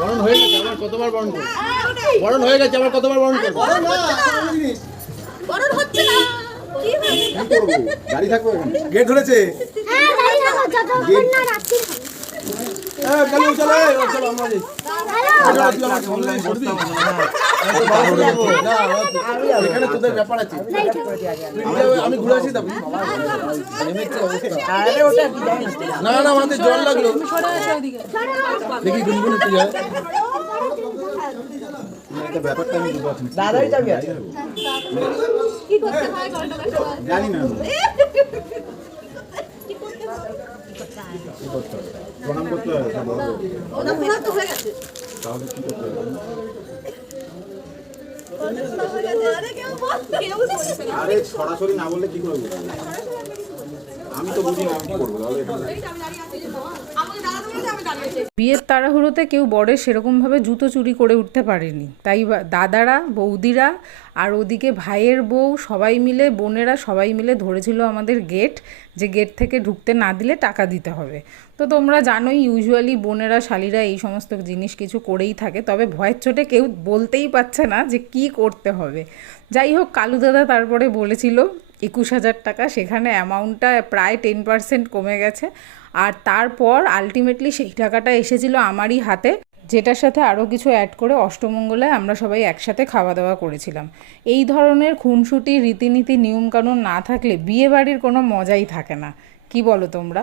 বরণ হয়ে গেছে আমার কতবার বরণ করব বরণ হয়ে গেছে আমার কতবার বরণ করব বরণ হচ্ছে না কি হবে গাড়ি থাকবে গেট ধরেছে হ্যাঁ গাড়ি থাকো যতক্ষণ না রাত্রি হ্যাঁ চলো চলো চলো আমরা যাই এখানে তোদের ব্যাপার আছে আমি ঘুরে আসি তারপর না না আমাদের জল লাগলো দেখি গুনগুন একটু যায় ব্যাপারটা আমি দাদাই যাবে কি করতে হয় জানি না প্রণাম করতে হবে ওটা পুরো তো হয়ে গেছে তাহলে কি করতে হবে আরে সরাসরি না বললে কি করে বুঝবো? আমি তো বুঝি না আমি কি করবো তাহলে বিয়ের তাড়াহুড়োতে কেউ বরের সেরকমভাবে জুতো চুরি করে উঠতে পারেনি, তাই দাদারা বৌদিরা আর ওদিকে ভাইয়ের বউ সবাই মিলে বোনেরা সবাই মিলে ধরেছিল আমাদের গেট, যে গেট থেকে ঢুকতে না দিলে টাকা দিতে হবে। তো তোমরা জানোই ইউজুয়ালি বোনেরা শালিরা এই সমস্ত জিনিস কিছু করেই থাকে, তবে ভয়ের চোটে কেউ বলতেই পারছে না যে কি করতে হবে। যাই হোক, কালু দাদা তারপরে বলেছিল 21,000 টাকা, সেখানে অ্যামাউন্টটা প্রায় 10% কমে গেছে। আর তারপর আলটিমেটলি সেই টাকাটা এসেছিল আমারই হাতে, যেটার সাথে আরও কিছু অ্যাড করে অষ্টমঙ্গলায় আমরা সবাই একসাথে খাওয়া দাওয়া করেছিলাম। এই ধরনের খুনসুটি রীতিনীতি নিয়মকানুন না থাকলে বিয়ে বাড়ির কোনো মজাই থাকে না। কি বলো তোমরা?